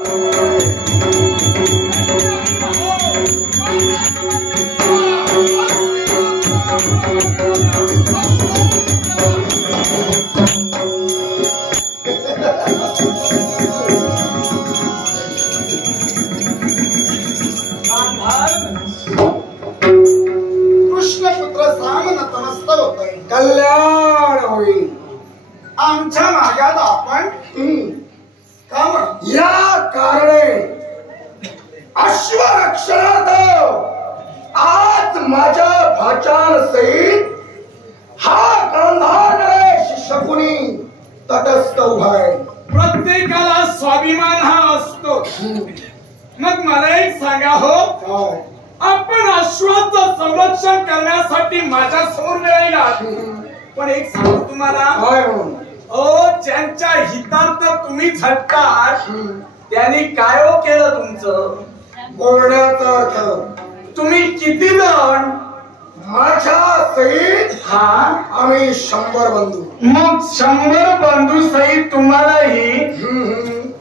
कृष्णपुत्र सामनतमस्त होतोय, कल्याण होईल. आमच्या मागात आपण का म्हण या कारणे अश्वरक्षणात आज माझ्या भाचान सहित हा गांधार नरेश शकुनी तटस्थ उभा आहे. प्रत्येकाला स्वाभिमान हा असतो. मग मला एक सांगा हो, आपण अश्वाचं संरक्षण करण्यासाठी माझ्या समोर राहिला, पण एक सांगू तुम्हाला, ज्यांच्या हितार्थ तुम्ही झटतात त्यांनी काय हो केलं तुमचं बोलण्याचा अर्थ. तुम्ही किती जण माझ्या सहित आम्ही 100 बंधू. मग 100 बंधू सहित तुम्हालाही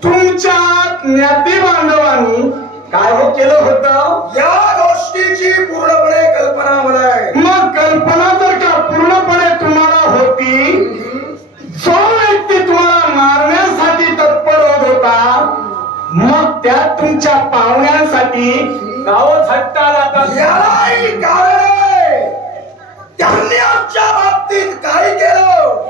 तुमच्या ज्ञाती बांधवांनी काय हो केलं होतं, या गोष्टीची पूर्णपणे कल्पना मला आहे. मग कल्पना जर का पूर्णपणे तुम्हाला होती, जो व्यक्ती तुम्हाला मारण्यासाठी तत्पर होत होता, मग त्यात तुमच्या पाहुण्यांसाठी गाव झटता जातात. यालाही कारण आहे, त्यांनी आमच्या बाबतीत काय केलं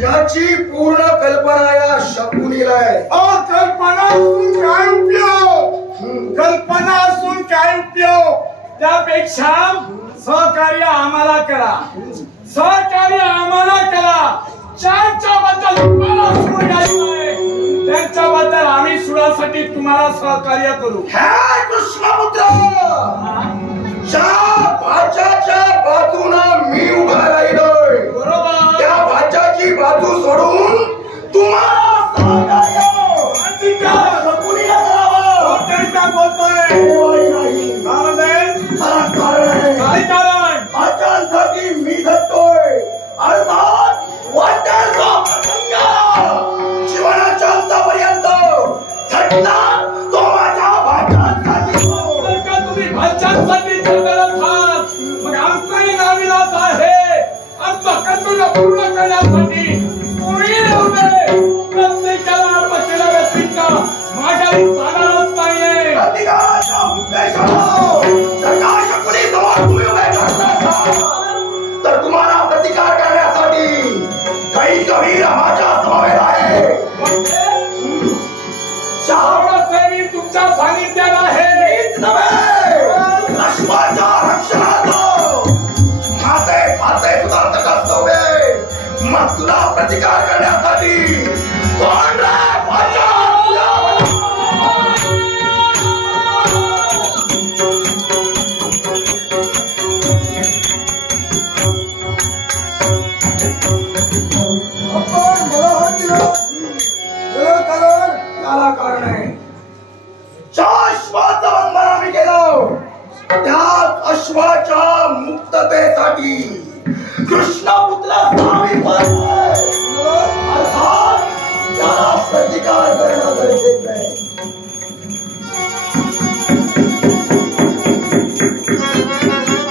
याची पूर्ण कल्पना या शकुनीला आहे. कल्पना असून काय उपयोग, कल्पना असून काय उपयोग. त्यापेक्षा सहकार्य आम्हाला करा, सहकार्य आम्हाला करा. ज्यांच्याबद्दल तुम्हाला सूड घ्यायचं आहे त्यांच्याबद्दल आम्ही सुडासाठी तुम्हाला सहकार्य करू. हे कृष्णपुत्र, ज्या भाच्याच्या बाजूनं मी उभा राहिलोय, बरोबर, त्या भाच्याची बाजू सोडून तुम्हाला सहकार्य शकुनीला करावं. त्यांचा बोलतोय काय कारण, भाच्यांसाठी मी झटतोय. अर्थात वाटेचा प्रसंग जीवनाच्या अंतापर्यंत झटला तो माझ्या भाच्यांसाठी. तुम्ही भाच्यांसाठी झटत आहात, मग आमचाही नाविलाज आहे. आमचा कर्तव्य पूर्ण करण्यासाठी कोणी नव्हते. प्रत्येकाला बसलेल्या व्यक्तींना माघारी जाणारच नाहीये. प्रतिकाराच्या उद्देशानं जर का शकुनीसमोर तुम्ही उभे करता तर तुम्हाला प्रतिकार करण्यासाठी काही कबीर माझ्या समवेत आहे. मी तुमच्या सानिध्यात आहे. अश्वाच्या रक्षणात माझे भाचे तुला तटस्थ उभे. मग तुला प्रतिकार करण्यासाठी कोण रे भाचा? कारण आहे, ज्या अश्वाचं बंधन आम्ही केलं त्याच अश्वाच्या मुक्ततेसाठी कृष्णपुत्र अर्थात त्याला प्रतिकार करणं गरजेचं आहे.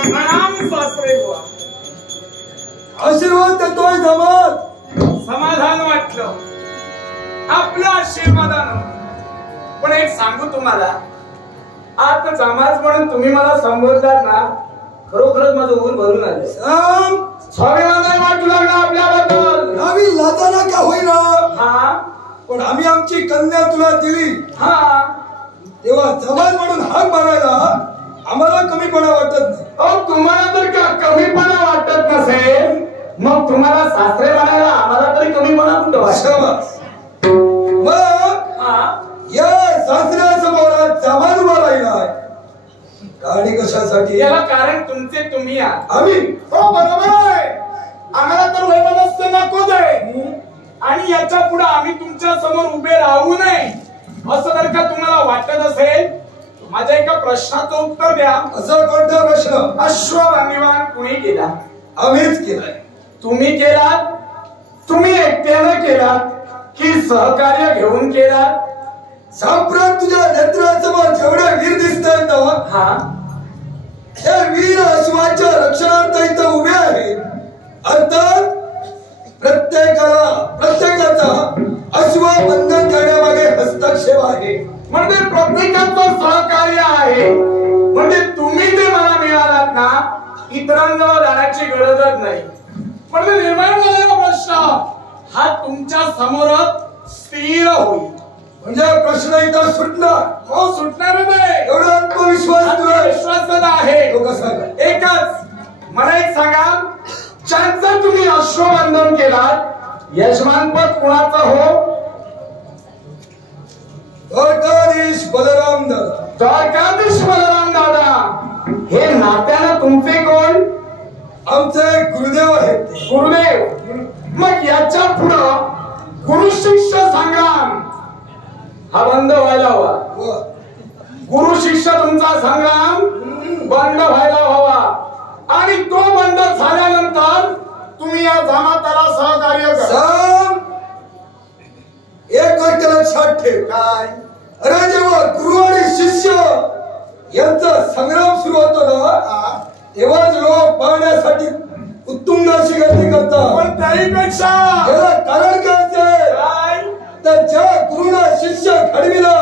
प्रणाम सासरे बुवा. आशीर्वाद देतोय समाज. समाधान वाटलं आपल्या आशीर्वादानं. पण एक सांगू तुम्हाला, आता समाज म्हणून तुम्ही मला संबोधलात ना, खरोखरच माझं ऊर भरून आलं. स्वाभिमान वाटू लागला आपल्याबद्दल. आम्ही लाजाना का होईना, पण आम्ही आमची कन्या तुला दिली, तेव्हा समाज म्हणून हाक मारायला आम्हाला कमीपणा वाटत नाही. तुम्हाला जर का कमीपणा वाटत नसेल, मग तुम्हाला सासरे बनायला आम्हाला तरी कमीपणा कुठं वाटत. या सासऱ्यासमोर समाज उभा राहिलाय, गाडी कशासाठी? याला कारण तुमचे तुम्ही आम्ही. हो बरोबर आहे, आम्हाला तर वैमनस्य नकोच आहे. आणि याच्या पुढे आम्ही तुमच्या समोर उभे राहू नये असं जर का तुम्हाला वाटत असेल, माझ्या एका प्रश्नाचं उत्तर द्या. असं कोणता प्रश्न? अश्ववाहिवान कुणी केला? आम्हीच केलाय. तुम्ही केलात? तुम्ही एकट्यानं केलात की सहकार्य घेऊन केलात? सांप्रत तुझ्या नेत्रासमोर जेवढे वीर दिसतायत ना, हा हे वीर अश्वाच्या रक्षणार्थ इथं उभे आहेत. अर्थात प्रत्येकाचा अश्व बंधन करण्यामागे हस्तक्षेप आहे. म्हणजे प्रत्येकाचं सहकार्य आहे. म्हणजे तुम्ही ते मला मिळालात ना, इतरांजवळ जाण्याची गरजच नाही. म्हणजे निर्माण झालेला प्रश्न हा तुमच्या समोरच स्थिर होईल. म्हणजे प्रश्न इथं सुटणार. हो, सुटणारच आहे. एवढा आत्मविश्वास तुला विश्वासच आहे. तो कसा काय? एकच मला एक सांगा, ज्यांचं तुम्ही अश्वबंधन केलात, यजमानपद कुणाचं हो? द्वारकाधीश बलराम दादा. द्वारकाधीश बलराम दादा हे नात्यानं तुमचे कोण? आमचे गुरुदेव आहेत. गुरुदेव. मग याच्या पुढं गुरु शिष्य संग्राम हा बंद व्हायला हवा. गुरु शिष्य तुमचा संग्राम बंद व्हायला हवा. आणि तो बंद झाल्यानंतर तुम्ही या जमाताला सहकार्य करा. एक गोष्ट लक्षात ठेव. काय? अरे जेव्हा गुरु आणि शिष्य यांचा संग्राम सुरू होतो ना, तेव्हाच लोक पाहण्यासाठी उत्तुंग अशी गर्दी करतात. पण त्याहीपेक्षा याला कारण काय असेल? काय? तर ज्या गुरुना शिष्य घडविला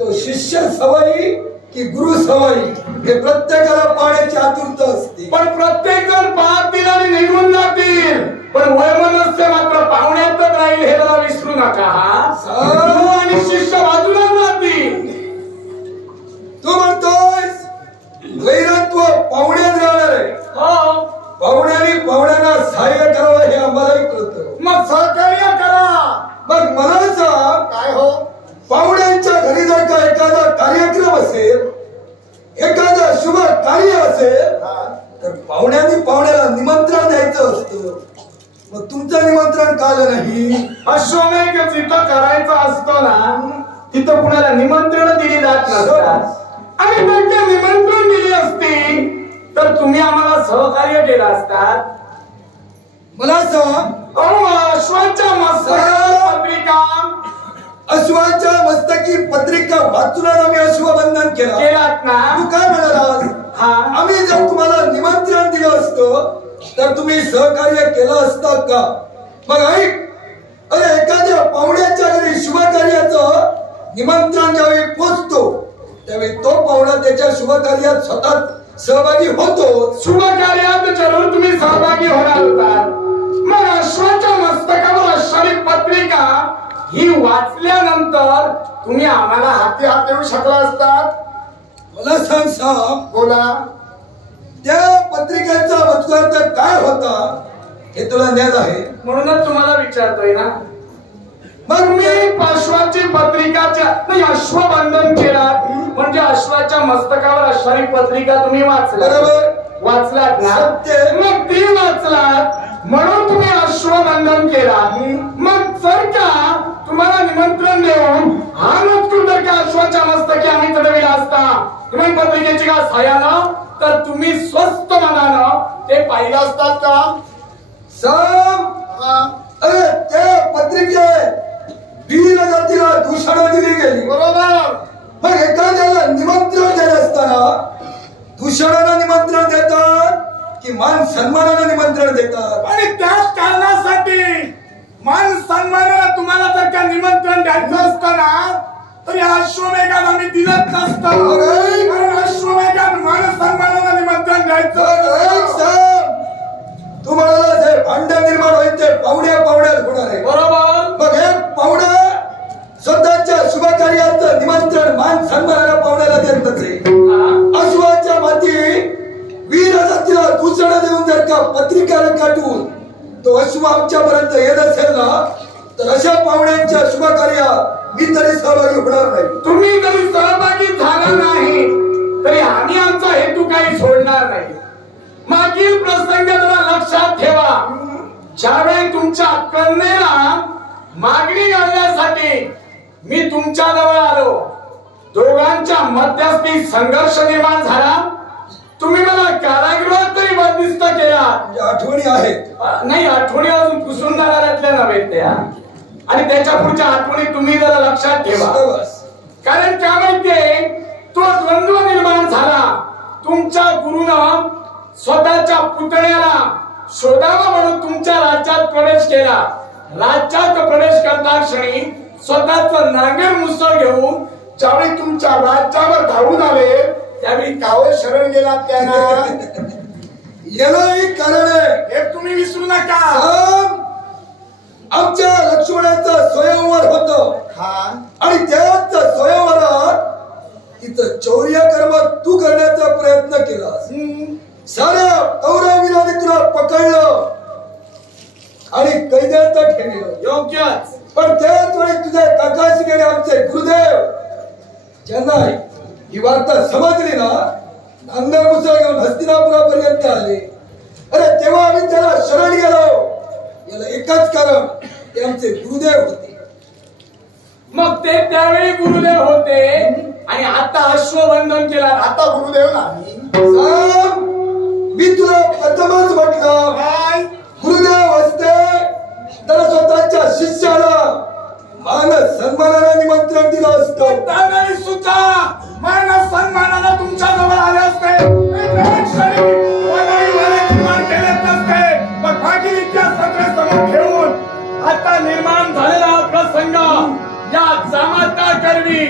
तो शिष्य सवाई की गुरु सवाई हे प्रत्येकाला पाहण्याची आतुरता असते. पण प्रत्येक जण पाहतील आणि निघून जातील, पण वैमनस्य मात्र पाहुण्यातच राहील हे जरा विसरू नका. हा गुरु आणि शिष्य बाजूला जातील. तू म्हणतोस वैरत्व पाहुण्यात राहणार आहे. हो, पाहुण्याने पाहुण्यांना सहाय्य करावं हे आम्हालाही कळतं. मग सहकार्य करा. मग मला सांग, काय हो? पाहुण्यांच्या घरी जर का एखादा कार्यक्रम असेल, एखादा शुभ कार्य असेल, तर पाहुण्यांनी पाहुण्याला निमंत्रण द्यायचं असतं. मग तुमचं निमंत्रण का आलं नाही? अश्वमेध जिथं करायचं असतं ना, तिथं कुणाला निमंत्रण दिली जात नसतात. आणि त्यांचे निमंत्रण दिली असती तर तुम्ही आम्हाला सहकार्य केलं असतात. मला सांग, अश्वाच्या मस्तकावर पत्रिका अश्वाच्या मस्तकी पत्रिका वाचून आम्ही अश्वबंधन केलात ना. तू काय म्हणालास? आम्ही जर तुम्हाला निमंत्रण दिलं असतं तर तुम्ही सहकार्य केलं असतं का? मग ऐक, अरे एखाद्या पाहुण्याच्या घरी शुभ कार्याचं निमंत्रण ज्यावेळी पोचतो त्यावेळी तो पाहुणा त्याच्या शुभ कार्यात स्वतः सहभागी होतो. शुभ कार्यात जरूर तुम्ही सहभागी होणार होता. मग अश्वाच्या मस्तकावर असणारी पत्रिका ही वाचल्यानंतर तुम्ही आम्हाला हाती हात देऊ शकला असतात. मला सांग साहेब, बोला. त्या पत्रिकेचा मजकूर काय होता हे तुला ज्ञात आहे? म्हणूनच तुम्हाला विचारतोय ना. मग मी अश्वाची पत्रिकाच्या नाही अश्वबंधन केलात म्हणजे अश्वाच्या मस्तकावर असणारी पत्रिका तुम्ही वाचला. बरोबर वाचलात ना. मग ती वाचलात म्हणून तुम्ही अश्वबंधन केला. मग जर का तुम्हाला निमंत्रण देऊन हा मजकूर जर का अश्वाच्या मस्तकी आम्ही चढविला असता तुम्ही पत्रिकेची का सहाय्यानं, तर तुम्ही स्वस्त मनानं ते पाहिलं असतात का? अरे त्या पत्रिकेत वीर जातीला दूषण दिली गेली. बरोबर. मग एखाद्याला निमंत्रण देत असताना दूषणाला निमंत्रण देतात की मान सन्मानाला निमंत्रण देतात? आणि त्याच कारणासाठी मान सन्मानाला तुम्हाला जर का निमंत्रण द्यायचं असतं ना तर या अश्वमेधात आम्ही दिलंच नसतं. कारण अश्वमेधात मान सन्मानाला निमंत्रण द्यायचं. तू म्हणाला जे भांडण निर्माण होईल ते पाहुण्यात होणार आहे. बरोबर. मग हे पाहुणा स्वतःच्या शुभ कार्याचं निमंत्रण मान सन्मानाला पाहुण्याला देतच आहे. अश्वाच्या माती वीर जातीला दूषण देऊन जर का पत्रिकाला काढून तो अश्व आमच्यापर्यंत येत असेल ना तर अशा पाहुण्यांच्या शुभ कार्यात मी तरी सहभागी होणार नाही. तुम्ही जरी सहभागी झाला नाही तरी आम्ही आमचा हेतू काही सोडणार नाही. मागील प्रसंग जरा लक्षात ठेवा. ज्यावेळी तुमच्या कन्येला मागणी घालण्यासाठी मी तुमच्या जवळ आलो, दोघांच्या मध्यस्थी संघर्ष निर्माण झाला. तुम्ही मला कारागृहात तरी बंदिस्त केला. आठवणी आहेत. नाही, आठवणी अजून पुसून जाणाऱ्यातल्या नव्हे त्या. आणि त्याच्या पुढच्या आठवणी तुम्ही जरा लक्षात ठेवा. त्या पुतण्याला शोधावा म्हणून तुमच्या राज्यात प्रवेश केला. राज्यात प्रवेश करता क्षणी स्वतःच नांगर मुसळ घेऊन ज्यावेळी तुमच्या राज्यावर धावून आले त्यावेळी कावळ शरण गेला त्यांना. यालाही कारण आहे, हे तुम्ही विसरू नका. आमच्या लक्ष्मणाचं स्वयंवर होत आणि त्याच स्वयंवरात इथं चौर्य कर्म तू करण्याचा प्रयत्न केलास. साऱ्या कौरवीराने तुला पकडलं आणि कैद्यात ठेवलं. योग्यच. पण त्याच वेळी तुझ्या काकाशी गेले आमचे गुरुदेव ज्यांना ही वार्ता समजली ना, नांगर मुसळ घेऊन हस्तिनापुरापर्यंत आले. अरे तेव्हा आम्ही त्याला शरण गेलो. याला एकच कारण, ते आमचे गुरुदेव होते. मग ते त्यावेळी गुरुदेव होते आणि आता अश्वबंधन केला आता गुरुदेव नाही. मी तुला प्रथमच म्हटलं, गुरुदेव असते तर स्वतःच्या शिष्याला मान सन्मानानं निमंत्रण दिलं असतं. त्यावेळी सुद्धा मान सन्मानानं तुमच्या जवळ आले असते. निर्माण केले नसते. पण मागील इतिहास समोर ठेवून आता निर्माण झालेला प्रसंग या जामाता करवी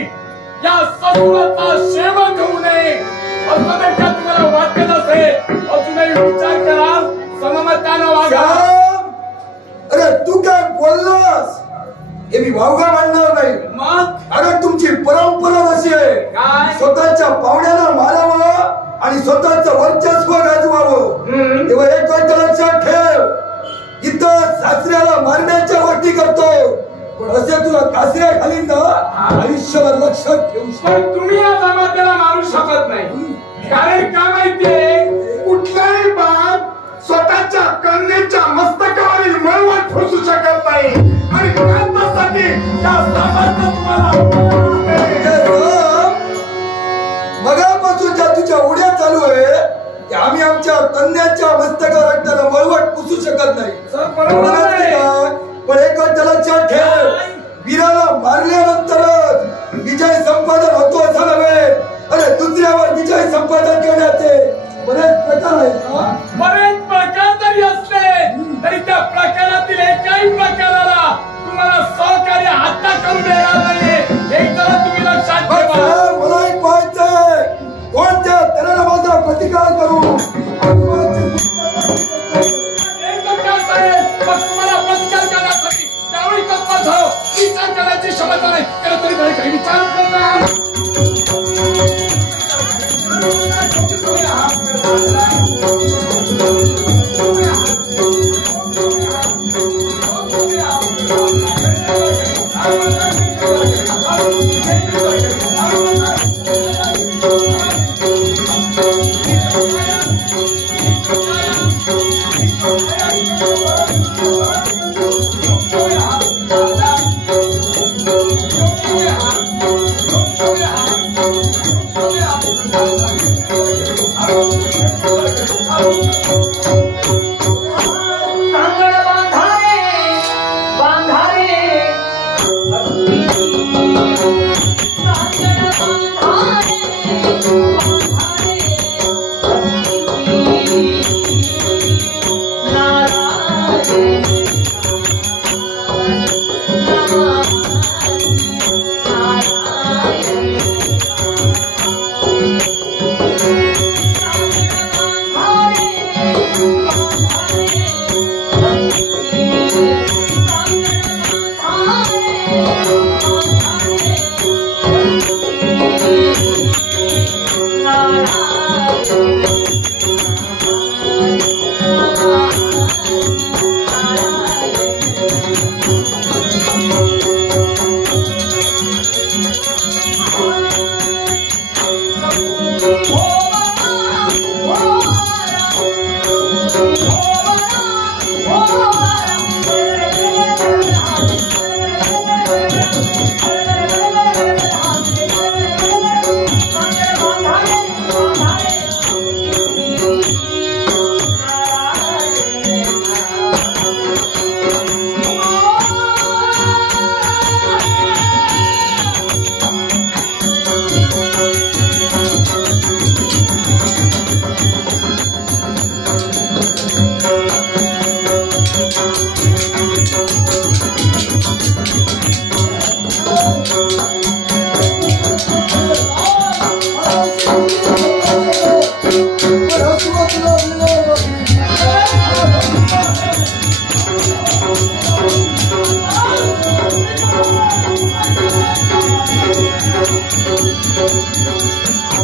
या सत्वाचा सेवक होऊ नये असं जर का तुम्हाला वाटत असेल अजूनही विचार करा, सममतानं वागा. अरे तू काय बोललास हे मी वावगा मानणार नाही. मग अरे तुमची परंपरा अशी आहे, काय? स्वतःच्या पाहुण्याला मारावं आणि स्वतःचं वर्चस्व गाजवावं. तेव्हा एक गोष्ट लक्षात ठेव, इथं सासऱ्याला मारण्याच्या गोष्टी करतो, पण असे तुला कासऱ्या घालीन ना आयुष्यभर लक्षात ठेवू. पण तुम्ही या जमात्याला मारू शकत नाही. कारण का माहितीये, कुठलाही बाप स्वतःच्या कन्येच्या मस्तकावरील मळवट फसू शकत नाही आणि त्यासाठी या समाजात तुम्हाला मगापासून ज्या तुझ्या उड्या चालू आहे त्या आम्ही आमच्या कन्याच्या मस्तकावर असताना मळवट पुसू शकत नाही. पण एक गोष्ट लक्षात ठेव, वीराला मारल्यानंतरच विजय संपादन होतो असं नव्हे. अरे दुसऱ्यावर विजय संपादन करण्याचे बरेच प्रकार आहेत. बरेच प्रकार जरी असले तरी त्या प्रकारातील एकाही प्रकाराला तुम्हाला सहकार्य हाता करू देणार